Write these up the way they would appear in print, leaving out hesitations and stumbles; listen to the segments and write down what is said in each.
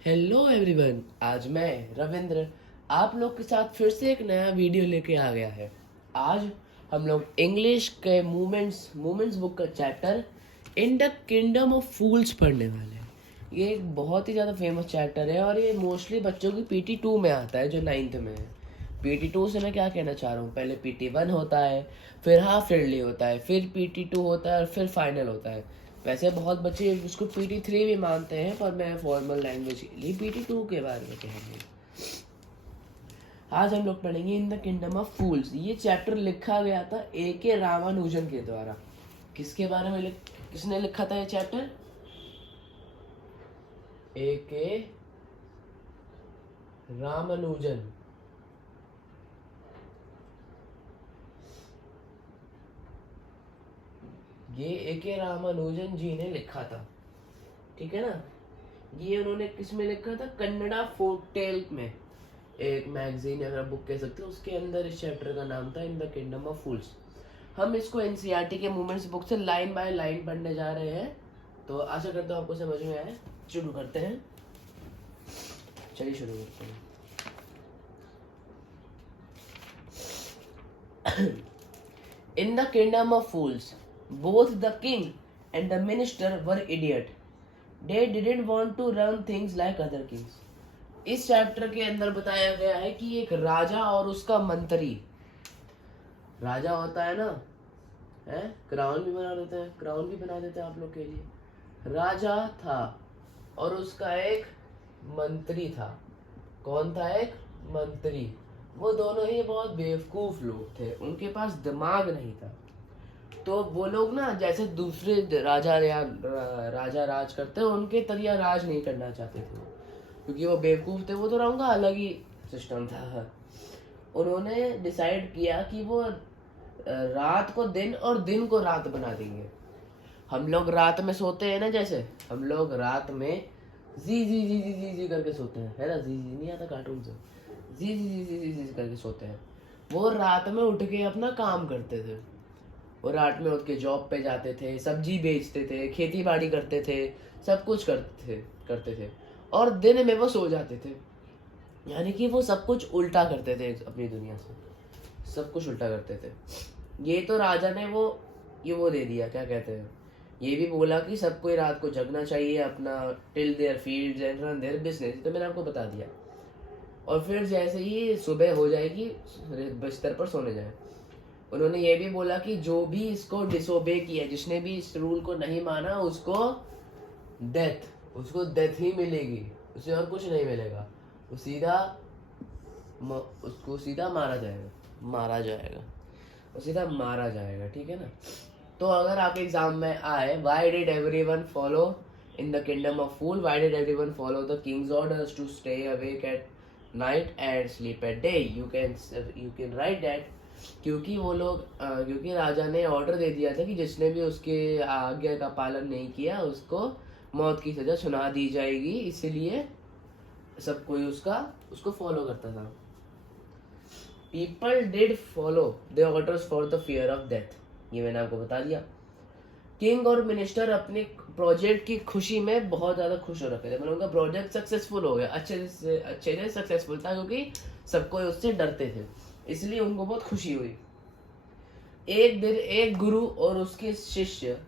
Hello everyone. आज मैं रविंद्र आप लोग के साथ फिर से एक नया वीडियो लेके आ गया है। आज हम लोग इंग्लिश के मूमेंट्स बुक का chapter in the kingdom of fools पढ़ने वाले हैं। ये एक बहुत ही ज़्यादा फेमस चैप्टर है और ये मोस्टली बच्चों की PT 2 में आता है, जो 9th में है। PT 2 से मैं क्या कहना चाह रहा हूँ, पहले PT 1 होता है, फिर हाफ ईयरली होता है, फिर PT 2 होता है और फिर फाइनल होता है। वैसे बहुत बच्चे उसको PT 3 भी मानते हैं, पर मैं फॉर्मल लैंग्वेज के लिए PT 2 के बारे में कहेंगे। आज हम लोग पढ़ेंगे इन द किंगडम ऑफ फूल्स। ये चैप्टर लिखा गया था A.K. रामानुजन के द्वारा। किसके बारे में किसने लिखा था ये चैप्टर? A.K. रामानुजन। ये A.K. रामानुजन जी ने लिखा था, ठीक है ना। ये उन्होंने किस में लिखा था? कन्नड़ा फोकटेल में, एक मैगजीन या बुक कह सकते हो, उसके अंदर इस चैप्टर का नाम था इन द किंगडम ऑफ फूल्स। हम इसको एनसीईआरटी के मूवमेंट्स बुक से लाइन बाय लाइन पढ़ने जा रहे हैं, तो आशा करता हूँ आपको समझ में आए। शुरू करते हैं, चलिए शुरू करते हैं। In the kingdom of fools, both the king and the minister were idiot. They didn't want to run things like other kings. इस चैप्टर के अंदर बताया गया है कि एक राजा और उसका मंत्री, राजा होता है ना, है क्राउन भी बना देते हैं, क्राउन भी बना देते हैं आप लोग के लिए। राजा था और उसका एक मंत्री था। कौन था? एक मंत्री। वो दोनों ही बहुत बेवकूफ लोग थे, उनके पास दिमाग नहीं था। तो वो लोग ना, जैसे दूसरे राजा राज करते हैं, उनके तरिया राज नहीं करना चाहते थे, क्योंकि वो बेवकूफ थे। वो तो रहूंगा अलग ही सिस्टम था। उन्होंने डिसाइड किया कि वो रात को दिन और दिन को रात बना देंगे। हम लोग रात में सोते हैं ना, जैसे हम लोग रात में जी जी जी जी जी जी करके सोते हैं, है ना। जी जी नहीं आता कार्टून से, जी जी जी जी जी जी करके सोते हैं। वो रात में उठ के अपना काम करते थे। वो रात में उठ के जॉब पे जाते थे, सब्जी बेचते थे, खेती बाड़ी करते थे, सब कुछ करते थे और दिन में वो सो जाते थे। यानी कि वो सब कुछ उल्टा करते थे, अपनी दुनिया से सब कुछ उल्टा करते थे। ये तो राजा ने वो दे दिया, क्या कहते हैं, ये भी बोला कि सबको ही रात को जगना चाहिए, अपना till there fields and run their business, तो मैंने आपको बता दिया। और फिर जैसे ही सुबह हो जाएगी, बिस्तर पर सोने जाए। उन्होंने ये भी बोला कि जो भी इसको डिसोबे किया, जिसने भी इस रूल को नहीं माना, उसको डेथ ही मिलेगी, उसे और कुछ नहीं मिलेगा। उसको सीधा मारा जाएगा, ठीक है ना। तो अगर आप एग्जाम में आए, why did everyone follow in the kingdom of fool, why did everyone follow the king's orders to stay awake at night and sleep at day, you can write that. क्योंकि राजा ने ऑर्डर दे दिया था कि जिसने भी उसके आज्ञा का पालन नहीं किया, उसको मौत की सजा सुना दी जाएगी। इसलिए सब कोई उसको फॉलो करता था। People did follow the orders for the fear of death, ये मैंने आपको बता दिया। किंग और मिनिस्टर अपने प्रोजेक्ट की खुशी में बहुत ज्यादा खुश हो रखे थे, मतलब उनका प्रोजेक्ट सक्सेसफुल हो गया, अच्छे से सक्सेसफुल था, क्योंकि सबको उससे डरते थे, इसलिए उनको बहुत खुशी हुई। एक दिन एक गुरु और उसके शिष्य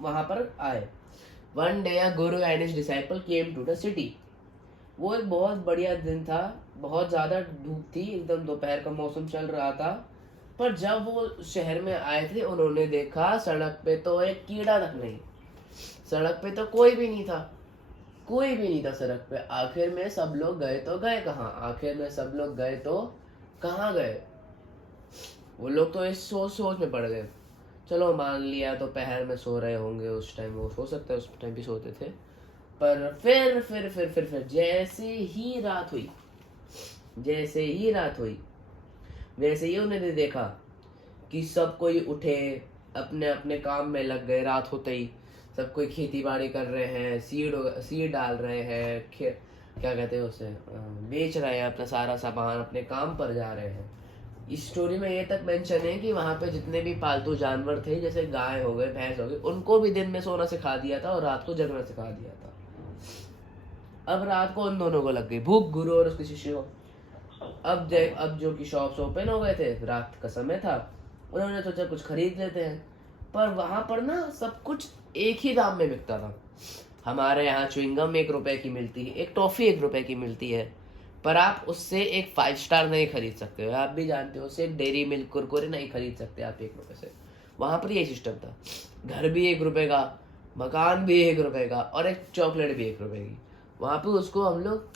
वहां पर आए। One day a guru and his disciple came to the city. वो एक बहुत बढ़िया दिन था, बहुत ज्यादा धूप थी, एकदम दोपहर का मौसम चल रहा था। पर जब वो शहर में आए थे, उन्होंने देखा सड़क पे तो एक कीड़ा तक नहीं, सड़क पे तो कोई भी नहीं था सड़क पे। आखिर में सब लोग गए तो गए कहाँ गए? वो लोग तो इस सोच में पड़ गए। चलो मान लिया तो दोपहर में सो रहे होंगे, उस टाइम वो सो सकता है, उस टाइम भी सोते थे। पर फिर जैसे ही रात हुई वैसे ही उन्होंने देखा कि सब कोई उठे, अपने अपने काम में लग गए। रात होते ही सब कोई खेती बाड़ी कर रहे हैं, सीड डाल रहे हैं, क्या कहते हैं उसे, बेच रहे हैं अपना सारा सामान, अपने काम पर जा रहे हैं। इस स्टोरी में ये तक मेंशन है कि वहां पे जितने भी पालतू जानवर थे, जैसे गाय हो गए, भैंस हो गई, उनको भी दिन में सोना सिखा दिया था और रात को जगना सिखा दिया था। अब रात को उन दोनों को लग गई भूख, गुरु और उसके शिष्य को। अब जो कि शॉप्स ओपन हो गए थे, रात का समय था, उन्होंने सोचा कुछ खरीद लेते हैं। पर वहां पर ना सब कुछ एक ही दाम में बिकता था। हमारे यहाँ च्युइंगम 1 रुपए की मिलती है, एक टॉफी 1 रुपए की मिलती है, पर आप उससे एक 5 स्टार नहीं खरीद सकते हो। आप भी जानते हो, उससे एक डेयरी मिल्क कुरकुरे नहीं खरीद सकते आप 1 रुपए से। वहां पर यही सिस्टम था, घर भी 1 रुपए का, मकान भी 1 रुपए का, और एक चॉकलेट भी 1 रुपए की। वहां पे उसको हम लोग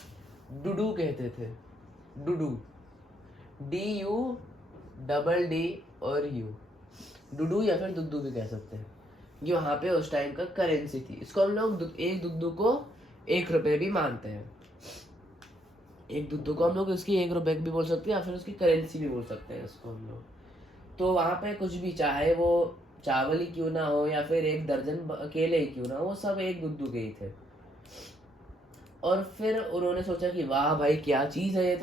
डुडू कहते थे, डुडू, DUDD और U, डुडू या फिर दुद्दू भी कह सकते हैं। ये वहां पे उस टाइम का करेंसी थी। इसको हम लोग एक दुद्दू को 1 रुपए भी मानते हैं। एक दुद्दू को हम लोग इसकी 1 रुपए भी बोल सकते हैं या फिर उसकी करेंसी भी बोल सकते हैं इसको हम लोग। तो वहां पे कुछ भी, चाहे वो चावल ही क्यों ना हो या फिर 1 दर्जन केले ही क्यों ना हो, वो सब एक दुद्दू के ही थे। और फिर उन्होंने सोचा कि वाह भाई क्या चीज़ है ये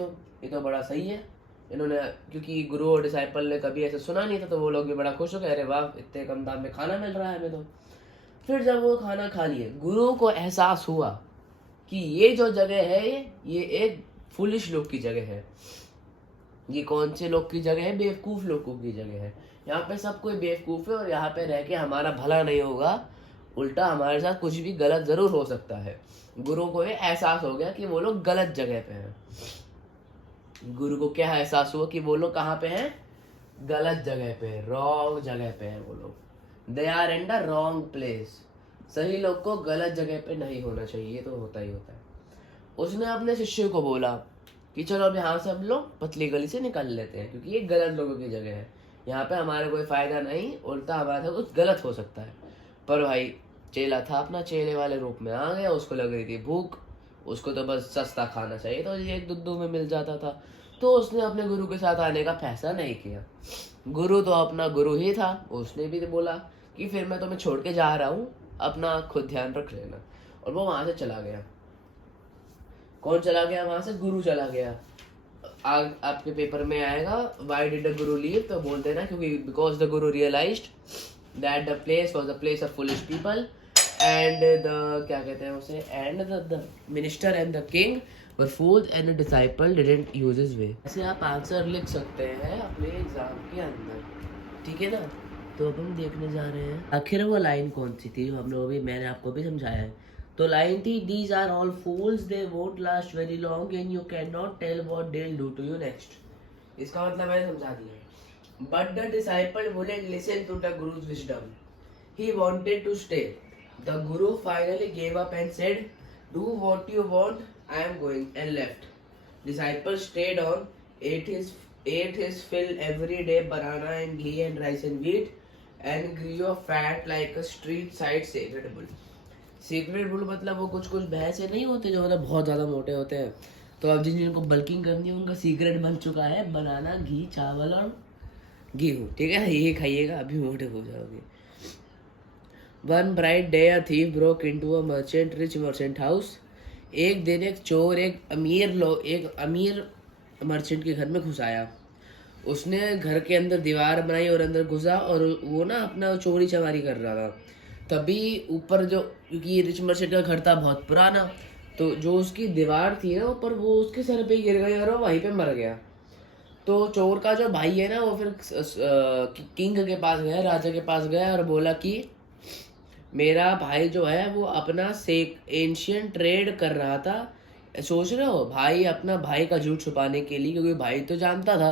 तो बड़ा सही है। इन्होंने, क्योंकि गुरु और डिसाइपल ने कभी ऐसा सुना नहीं था, तो वो लोग भी बड़ा खुश हो गए, अरे वाह इतने कम दाम में खाना मिल रहा है हमें तो। फिर जब वो खाना खा लिए, गुरु को एहसास हुआ कि ये जो जगह है ये एक फुलिश लोग की जगह है। ये कौन से लोग की जगह है? बेवकूफ़ लोगों की जगह है। यहाँ पे सब कोई बेवकूफ़ है और यहाँ पे रह के हमारा भला नहीं होगा, उल्टा हमारे साथ कुछ भी गलत ज़रूर हो सकता है। गुरु को ये एहसास हो गया कि वो लोग गलत जगह पे हैं। गुरु को क्या एहसास हुआ कि वो लोग कहाँ पे हैं? गलत जगह पे, रॉन्ग जगह पे हैं वो लोग। They are in the wrong place. सही लोग को गलत जगह पे नहीं होना चाहिए, ये तो होता ही होता है। उसने अपने शिष्य को बोला कि चलो अब यहाँ से हम लोग पतली गली से निकल लेते हैं, क्योंकि ये गलत लोगों की जगह है, यहाँ पे हमारा कोई फायदा नहीं, उल्टा हमारे साथ कुछ गलत हो सकता है। पर भाई चेला था, अपना चेले वाले रूप में आ गया, उसको लग रही थी भूख, उसको तो बस सस्ता खाना चाहिए, तो ये 1 दुद्दू में मिल जाता था। तो उसने अपने गुरु के साथ आने का फैसला नहीं किया। गुरु तो अपना गुरु ही था, उसने भी बोला कि फिर मैं तुम्हें छोड़ के जा रहा हूँ, अपना खुद ध्यान रख लेना। और वो वहां से चला गया। कौन चला गया वहां से? गुरु चला गया। आपके पेपर में आएगा why did the guru leave, तो बोल देना क्योंकि because the guru realized that the place was the place of foolish people and the, क्या कहते हैं उसे, and the minister and the king were fools and the disciple didn't use his way. ऐसे आप आंसर लिख सकते हैं अपने एग्जाम के अंदर, ठीक है ना। तो अब हम देखने जा रहे हैं आखिर वो लाइन कौन सी थी जो हम लोग भी, मैंने आपको भी समझाया है। तो लाइन थी, these are all fools, they won't last very long and you can not tell what they will do to you next. इसका मतलब मैंने समझा दिया। But the disciple wouldn't listen to the guru's wisdom, he wanted to stay. The guru finally gave up and said, do what you want, I am going, and left. Disciple stayed on, ate his fill every day, banana and ghee and rice and wheat, and grew fat like a street side sacred bull. Sacred bull मतलब वो कुछ कुछ भैंसे नहीं होते जो मतलब बहुत ज़्यादा मोटे होते हैं। तो अब जिनको बल्किंग करनी है उनका सीक्रेट बन चुका है बनाना, घी, चावल और गेहूँ, ठीक है, ये खाइएगा अभी मोटे हो जाओगे। One bright day a thief broke into a rich merchant house. एक दिन एक चोर एक अमीर मर्चेंट के घर में घुस आया। उसने घर के अंदर दीवार बनाई और अंदर घुसा और वो ना अपना चोरी चमारी कर रहा था। तभी ऊपर जो, क्योंकि रिच मर्चेंट का घर था बहुत पुराना, तो जो उसकी दीवार थी ना ऊपर, वो उसके सर पे गिर गई और वो वहीं पे मर गया। तो चोर का जो भाई है ना, वो फिर किंग के पास गया, राजा के पास गया और बोला कि मेरा भाई जो है वो अपना एंशियन ट्रेड कर रहा था। सोच रहे हो, भाई अपना भाई का झूठ छुपाने के लिए, क्योंकि भाई तो जानता था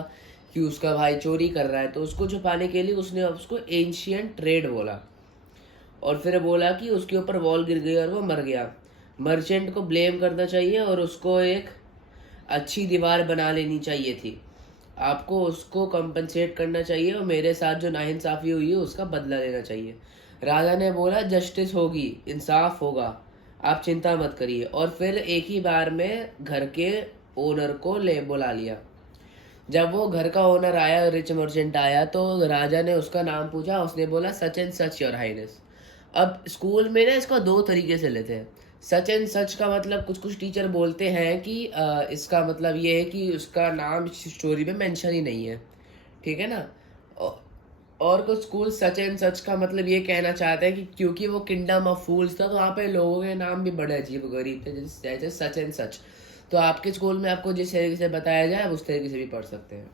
कि उसका भाई चोरी कर रहा है, तो उसको छुपाने के लिए उसने उसको एंशियन ट्रेड बोला। और फिर बोला कि उसके ऊपर वॉल गिर गई और वो मर गया। मर्चेंट को ब्लेम करना चाहिए और उसको एक अच्छी दीवार बना लेनी चाहिए थी। आपको उसको कंपनसेट करना चाहिए और मेरे साथ जो नाइंसाफ़ी हुई है उसका बदला लेना चाहिए। राजा ने बोला जस्टिस होगी, इंसाफ होगा, आप चिंता मत करिए। और फिर एक ही बार में घर के ओनर को बुला लिया। जब वो घर का ओनर आया, रिच मर्चेंट आया, तो राजा ने उसका नाम पूछा। उसने बोला such and such your highness. अब स्कूल में ना इसका 2 तरीके से लेते हैं। सच एंड सच का मतलब कुछ टीचर बोलते हैं कि इसका मतलब ये है कि उसका नाम स्टोरी में मेंशन ही नहीं है, ठीक है ना। और कुछ स्कूल सच एंड सच का मतलब ये कहना चाहते हैं कि क्योंकि वो किंगडम ऑफ फूल्स था तो वहाँ पे लोगों के नाम भी बड़े अजीब गरीब थे, जैसे सच एंड सच। तो आपके स्कूल में आपको जिस तरीके से बताया जाए आप उस तरीके से भी पढ़ सकते हैं।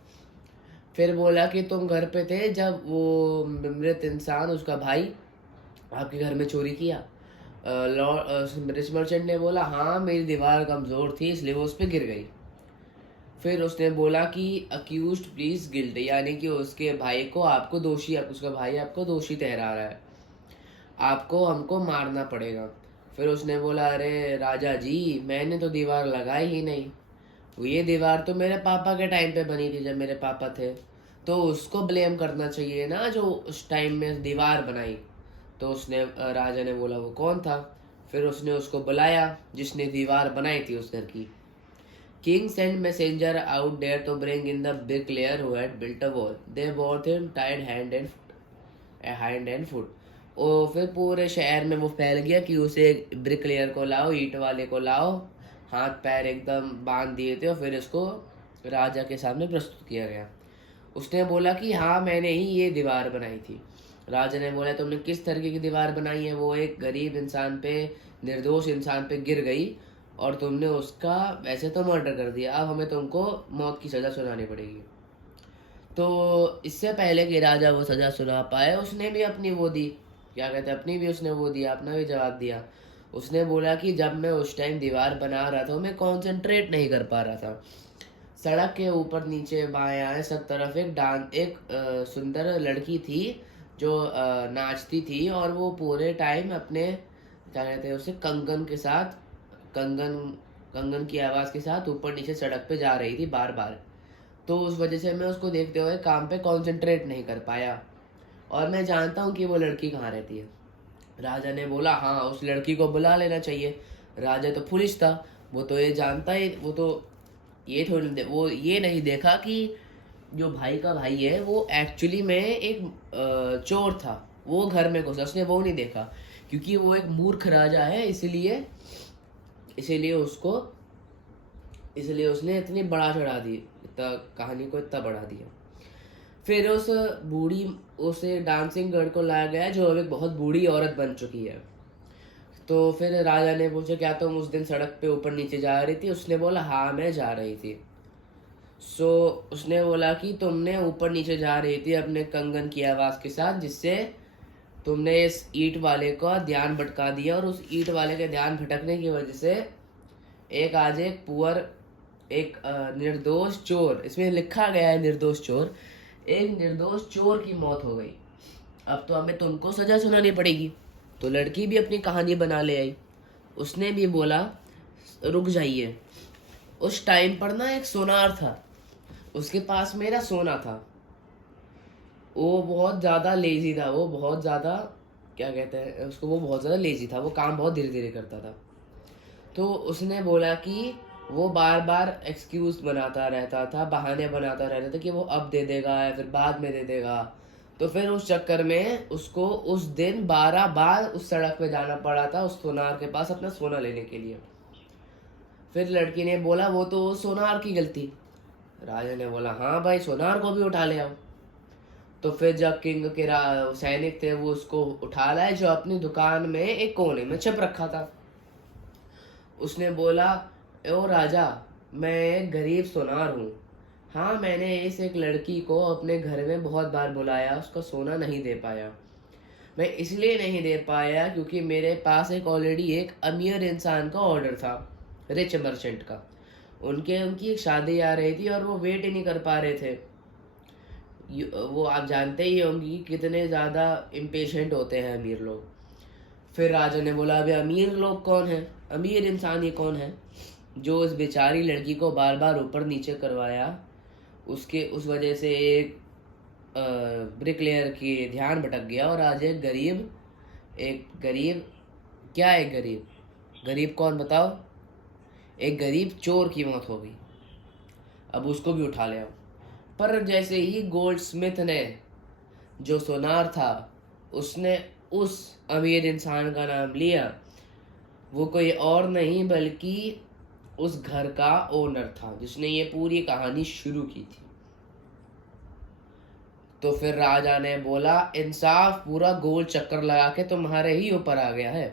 फिर बोला कि तुम घर पे थे जब वो मृत इंसान, उसका भाई, आपके घर में चोरी किया। लॉर्ड रिच मर्चेंट ने बोला हाँ, मेरी दीवार कमज़ोर थी इसलिए वो उस पर गिर गई। फिर उसने बोला कि अक्यूज्ड प्लीज गिल्ट, यानी कि उसके भाई को आपको दोषी, उसका भाई आपको दोषी ठहरा रहा है, आपको हमको मारना पड़ेगा। फिर उसने बोला अरे राजा जी, मैंने तो दीवार लगाई ही नहीं, ये दीवार तो मेरे पापा के टाइम पे बनी थी जब मेरे पापा थे, तो उसको ब्लेम करना चाहिए ना जो उस टाइम में दीवार बनाई। तो उसने राजा ने बोला वो कौन था। फिर उसने उसको बुलाया जिसने दीवार बनाई थी उस घर की। King sent messenger out there to bring in the bricklayer who had built a wall. They brought him tied hand and foot. और फिर पूरे शहर में वो फैल गया कि उसे ब्रिकलेयर को लाओ, ईंट वाले को लाओ, हाथ पैर एकदम बांध दिए थे और फिर इसको राजा के सामने प्रस्तुत किया गया। उसने बोला कि हाँ, मैंने ही ये दीवार बनाई थी। राजा ने बोला तुमने किस तरीके की दीवार बनाई है? वो एक गरीब इंसान पे, निर्दोष इंसान पे गिर गई और तुमने उसका वैसे तो मर्डर कर दिया, अब हमें तुमको मौत की सज़ा सुनानी पड़ेगी। तो इससे पहले कि राजा वो सज़ा सुना पाए उसने भी अपनी वो दी, क्या कहते हैं, अपनी भी उसने वो दिया, अपना भी जवाब दिया। उसने बोला कि जब मैं उस टाइम दीवार बना रहा था मैं कॉन्सेंट्रेट नहीं कर पा रहा था। सड़क के ऊपर नीचे बाएं आए सब तरफ एक सुंदर लड़की थी जो नाचती थी और वो पूरे टाइम अपने, क्या कहते हैं उसे, कंगन के साथ, कंगन कंगन की आवाज़ के साथ ऊपर नीचे सड़क पे जा रही थी बार बार। तो उस वजह से मैं उसको देखते हुए काम पे कंसंट्रेट नहीं कर पाया और मैं जानता हूँ कि वो लड़की कहाँ रहती है। राजा ने बोला हाँ, उस लड़की को बुला लेना चाहिए। राजा तो पुलिस था, वो तो ये जानता ही, वो तो ये थोड़ी, वो ये नहीं देखा कि जो भाई का भाई है वो एक्चुअली में एक चोर था, वो घर में घुसा, उसने वो नहीं देखा क्योंकि वो एक मूर्ख राजा है, इसीलिए इसलिए उसने इतनी बड़ा चढ़ा दी, इतना कहानी को इतना बढ़ा दिया। फिर उसे डांसिंग गर्ल को लाया गया जो अब एक बहुत बूढ़ी औरत बन चुकी है। तो फिर राजा ने पूछा क्या तुम उस दिन सड़क पे ऊपर नीचे जा रही थी? उसने बोला हाँ, मैं जा रही थी। उसने बोला कि तुमने ऊपर नीचे जा रही थी अपने कंगन की आवाज़ के साथ, जिससे तुमने इस ईंट वाले का ध्यान भटका दिया और उस ईंट वाले के ध्यान भटकने की वजह से एक निर्दोष चोर, इसमें लिखा गया है निर्दोष चोर, एक निर्दोष चोर की मौत हो गई। अब तो हमें तुमको सजा सुनानी पड़ेगी। तो लड़की भी अपनी कहानी बना ले आई। उसने भी बोला रुक जाइए, उस टाइम पर ना एक सोनार था, उसके पास मेरा सोना था। वो बहुत ज़्यादा लेजी था, वो बहुत ज़्यादा, क्या कहते हैं उसको, वो बहुत ज़्यादा लेजी था, वो काम बहुत धीरे धीरे करता था। तो उसने बोला कि वो बार बार एक्सक्यूज़ बनाता रहता था, बहाने बनाता रहता था कि वो अब दे देगा या फिर बाद में दे देगा। तो फिर उस चक्कर में उसको उस दिन 12 बार उस सड़क पे जाना पड़ा था उस सोनार के पास अपना सोना लेने के लिए। फिर लड़की ने बोला वो तो सोनार की गलती। राजा ने बोला हाँ भाई, सोनार को भी उठा ले आओ। तो फिर जब किंग के सैनिक थे वो उसको उठा लाए, जो अपनी दुकान में एक कोने में छिप रखा था। उसने बोला ओ राजा, मैं एक गरीब सोनार हूँ, हाँ मैंने इस एक लड़की को अपने घर में बहुत बार बुलाया, उसका सोना नहीं दे पाया। मैं इसलिए नहीं दे पाया क्योंकि मेरे पास ऑलरेडी एक अमीर इंसान का ऑर्डर था, रिच मर्चेंट का। उनकी एक शादी आ रही थी और वो वेट ही नहीं कर पा रहे थे। वो आप जानते ही होंगे कि कितने ज़्यादा इम्पेशेंट होते हैं अमीर लोग। फिर राजा ने बोला अभी अमीर लोग कौन है, अमीर इंसान ये कौन है जो उस बेचारी लड़की को बार बार ऊपर नीचे करवाया, उस वजह से एक ब्रिकलेयर की ध्यान भटक गया और आज एक गरीब गरीब कौन बताओ, एक गरीब चोर की मौत हो गई। अब उसको भी उठा ले आओ। पर जैसे ही गोल्ड स्मिथ ने, जो सोनार था, उसने उस अमीर इंसान का नाम लिया, वो कोई और नहीं बल्कि उस घर का ओनर था जिसने ये पूरी कहानी शुरू की थी। तो फिर राजा ने बोला, इंसाफ पूरा गोल चक्कर लगा के तुम्हारे ही ऊपर आ गया है।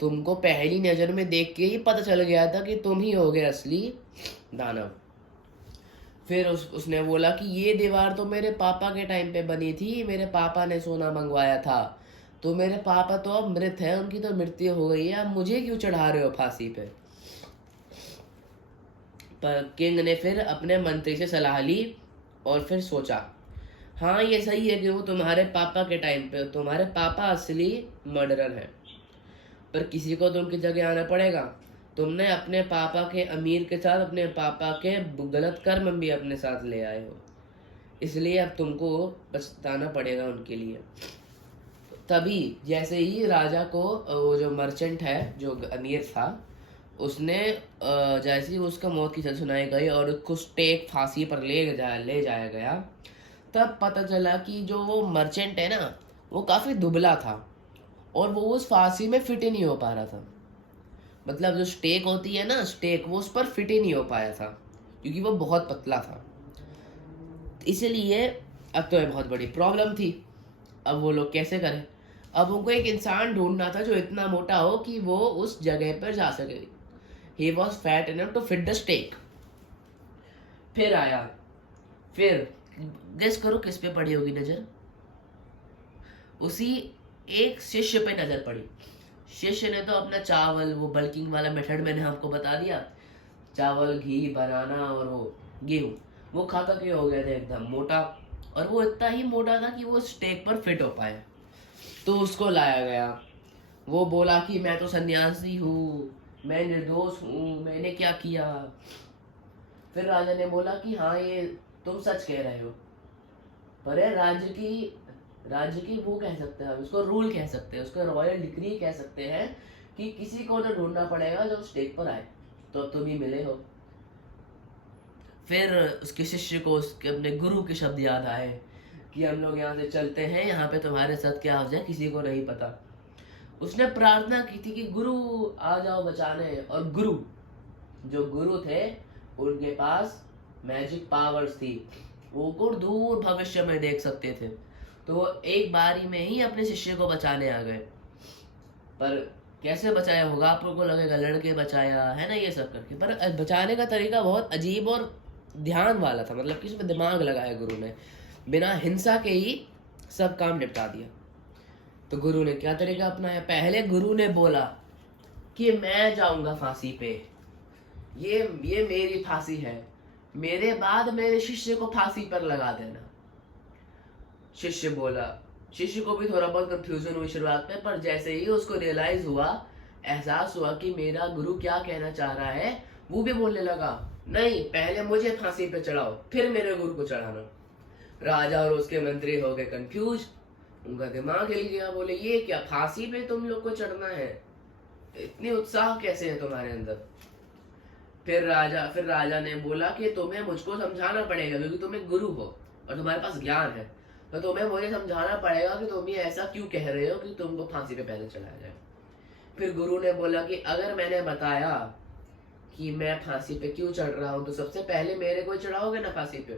तुमको पहली नजर में देख के ही पता चल गया था कि तुम ही होगे असली दानव। फिर उसने बोला कि ये दीवार तो मेरे पापा के टाइम पे बनी थी, मेरे पापा ने सोना मंगवाया था, तो मेरे पापा तो अब मृत है, उनकी तो मृत्यु हो गई है, अब मुझे क्यों चढ़ा रहे हो फांसी पे। पर किंग ने फिर अपने मंत्री से सलाह ली और फिर सोचा, हाँ ये सही है कि वो तुम्हारे पापा के टाइम पे, तुम्हारे पापा असली मर्डरर है, पर किसी को तो उनकी जगह आना पड़ेगा। तुमने अपने पापा के अमीर के साथ अपने पापा के गलत कर्म भी अपने साथ ले आए हो, इसलिए अब तुमको पछताना पड़ेगा उनके लिए। तभी जैसे ही राजा को वो जो मर्चेंट है, जो अमीर था, उसने जैसे ही उसका मौत की सजा सुनाई गई और उसको स्टेक फांसी पर ले जाया गया, तब पता चला कि जो वो मर्चेंट है ना, वो काफ़ी दुबला था और वो उस फांसी में फिट ही नहीं हो पा रहा था। मतलब जो स्टेक होती है ना, स्टेक, वो उस पर फिट ही नहीं हो पाया था क्योंकि वो बहुत पतला था। इसलिए अब तो बहुत बड़ी प्रॉब्लम थी। अब वो लोग कैसे करें? अब उनको एक इंसान ढूंढना था जो इतना मोटा हो कि वो उस जगह पर जा सके। He was fat enough to fit the stake. फिर आया, फिर गेस करो किस पे पड़ी होगी नजर? उसी एक शिष्य पे नजर पड़ी। शिष्य ने तो अपना चावल, वो बल्किंग वाला मेथड मैंने आपको बता दिया, चावल, घी, बनाना और वो गेहूं, वो खा खा के हो गया था एकदम मोटा, और वो इतना ही मोटा था कि वो स्टेक पर फिट हो पाए। तो उसको लाया गया। वो बोला कि मैं तो सन्यासी हूँ, मैं निर्दोष हूँ, मैंने क्या किया। फिर राजा ने बोला कि हाँ ये तुम सच कह रहे हो, पर राज्य की वो कह सकते हैं, उसको रूल कह सकते हैं, उसको रॉयल डिक्री कह सकते हैं कि किसी को तो ढूंढना पड़ेगा जो स्टेज पर आए, तो अब तुम ही मिले हो। फिर उसके शिष्य को उसके अपने गुरु के शब्द याद आए कि हम लोग यहाँ से चलते हैं, यहाँ पे तुम्हारे साथ क्या हो जाए किसी को नहीं पता। उसने प्रार्थना की थी कि गुरु आ जाओ बचाने, और जो गुरु थे उनके पास मैजिक पावर्स थी, वो को दूर भविष्य में देख सकते थे, तो वो एक बारी में ही अपने शिष्य को बचाने आ गए। पर कैसे बचाया होगा? आपको लगेगा लड़के बचाया है ना, ये सब करके, पर बचाने का तरीका बहुत अजीब और ध्यान वाला था। मतलब कि इसमें दिमाग लगाया गुरु ने, बिना हिंसा के ही सब काम निपटा दिया। तो गुरु ने क्या तरीका अपनाया? पहले गुरु ने बोला कि मैं जाऊंगा फांसी पे, ये मेरी फांसी है, मेरे बाद मेरे शिष्य को फांसी पर लगा देना। शिष्य बोला। शिष्य को भी थोड़ा बहुत कंफ्यूजन हुई शुरुआत में, पर जैसे ही उसको रियलाइज हुआ, एहसास हुआ कि मेरा गुरु क्या कहना चाह रहा है, वो भी बोलने लगा, नहीं पहले मुझे फांसी पे चढ़ाओ फिर मेरे गुरु को चढ़ाना। राजा और उसके मंत्री हो गए कंफ्यूज, उनका दिमाग हिल गया। बोले ये क्या, फांसी पे तुम लोग को चढ़ना है? इतनी उत्साह कैसे है तुम्हारे अंदर? फिर राजा ने बोला कि तुम्हें मुझको समझाना पड़ेगा, क्योंकि तुम एक गुरु हो और तुम्हारे पास ज्ञान है, तो तुम्हें मुझे समझाना पड़ेगा कि तुम ये ऐसा क्यों कह रहे हो कि तुमको फांसी पे पहले चढ़ाया जाए। फिर गुरु ने बोला कि अगर मैंने बताया कि मैं फांसी पे क्यों चढ़ रहा हूं, तो सबसे पहले मेरे को ही चढ़ाओगे ना फांसी पे।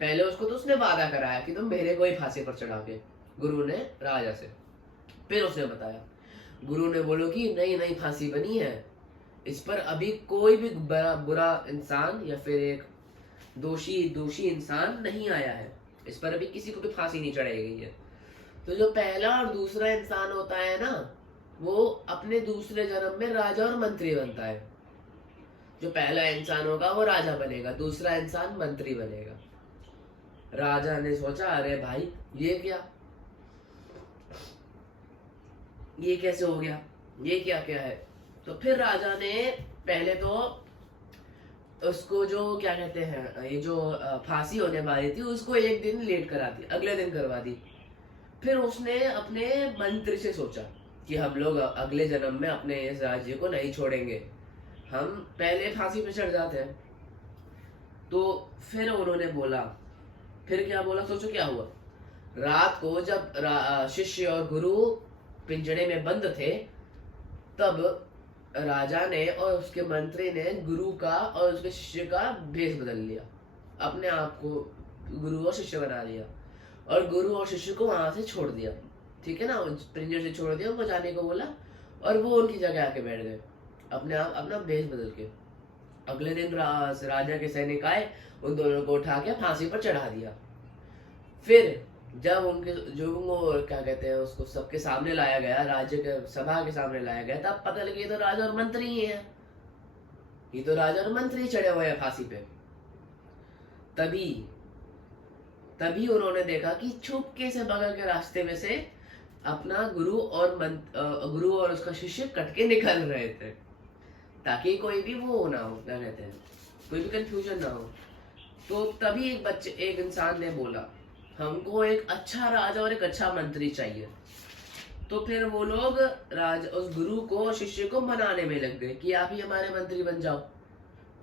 पहले उसको तो उसने वादा कराया कि तुम मेरे को ही फांसी पर चढ़ाओगे, गुरु ने राजा से। फिर उसने बताया, गुरु ने बोलो कि नहीं नहीं फांसी बनी है, इस पर अभी कोई भी बुरा इंसान या फिर एक दोषी इंसान नहीं आया है, इस पर अभी किसी को भी फांसी नहीं चढ़ाई गई है। तो जो पहला और दूसरा इंसान होता है ना, वो अपने दूसरे जन्म में राजा और मंत्री बनता है। जो पहला इंसान होगा वो राजा बनेगा, दूसरा इंसान मंत्री बनेगा। राजा ने सोचा, अरे भाई ये कैसे हो गया, ये क्या क्या है? तो फिर राजा ने पहले तो उसको जो क्या कहते हैं, ये जो फांसी होने वाली थी उसको एक दिन लेट करा दी, अगले दिन करवा दी। फिर उसने अपने मंत्री से सोचा कि हम लोग अगले जन्म में अपने इस राज्य को नहीं छोड़ेंगे, हम पहले फांसी पे चढ़ जाते हैं। तो फिर उन्होंने बोला, फिर क्या बोला, सोचो क्या हुआ। रात को जब शिष्य और गुरु पिंजड़े में बंद थे, तब राजा ने और उसके मंत्री ने गुरु का और उसके शिष्य का भेष बदल लिया, अपने आप को गुरु और शिष्य बना दिया, और गुरु और शिष्य को वहां से छोड़ दिया, ठीक है ना, पिंजरे से छोड़ दिया, उनको जाने को बोला, और वो उनकी जगह आके बैठ गए अपने आप अपना भेष बदल के। अगले दिन राजा के सैनिक आए, उन दोनों को उठा के फांसी पर चढ़ा दिया। फिर जब उनके जो वो क्या कहते हैं उसको सबके सामने लाया गया, राज्य के सभा के सामने लाया गया, तब पता लगे ये तो राजा और मंत्री ही है, ये तो राजा और मंत्री चढ़े हुए हैं फांसी पे। तभी तभी उन्होंने देखा कि चुपके से बगल के रास्ते में से अपना गुरु और उसका शिष्य कट के निकल रहे थे, ताकि कोई भी वो ना हो, क्या कहते हैं, कोई भी कंफ्यूजन ना हो। तो तभी एक इंसान ने बोला, हमको एक अच्छा राजा और एक अच्छा मंत्री चाहिए। तो फिर वो लोग उस गुरु को शिष्य को मनाने में लग गए कि आप ही हमारे मंत्री बन जाओ,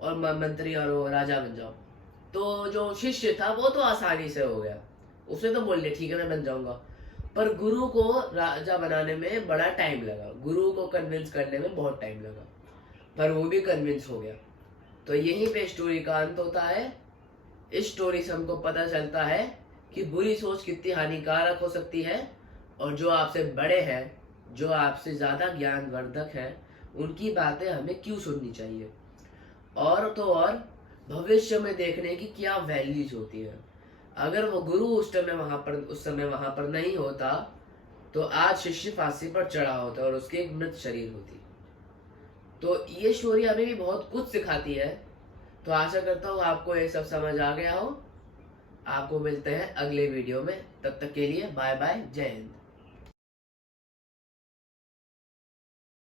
और मंत्री और वो राजा बन जाओ। तो जो शिष्य था वो तो आसानी से हो गया, उसने तो बोल दिया ठीक है मैं बन जाऊंगा। पर गुरु को राजा बनाने में बड़ा टाइम लगा, गुरु को कन्विंस करने में बहुत टाइम लगा, पर वो भी कन्विंस हो गया। तो यहीं पे स्टोरी का अंत होता है। इस स्टोरी से हमको पता चलता है कि बुरी सोच कितनी हानिकारक हो सकती है, और जो आपसे बड़े हैं, जो आपसे ज्यादा ज्ञानवर्धक है, उनकी बातें हमें क्यों सुननी चाहिए। और तो और भविष्य में देखने की क्या वैल्यूज होती है। अगर वो गुरु उस समय वहां पर नहीं होता, तो आज शिष्य फांसी पर चढ़ा होता और उसकी एक मृत शरीर होती। तो ये स्टोरी हमें भी बहुत कुछ सिखाती है। तो आशा करता हूँ आपको ये सब समझ आ गया हो। आपको मिलते हैं अगले वीडियो में, तब तक के लिए बाय बाय, जय हिंद।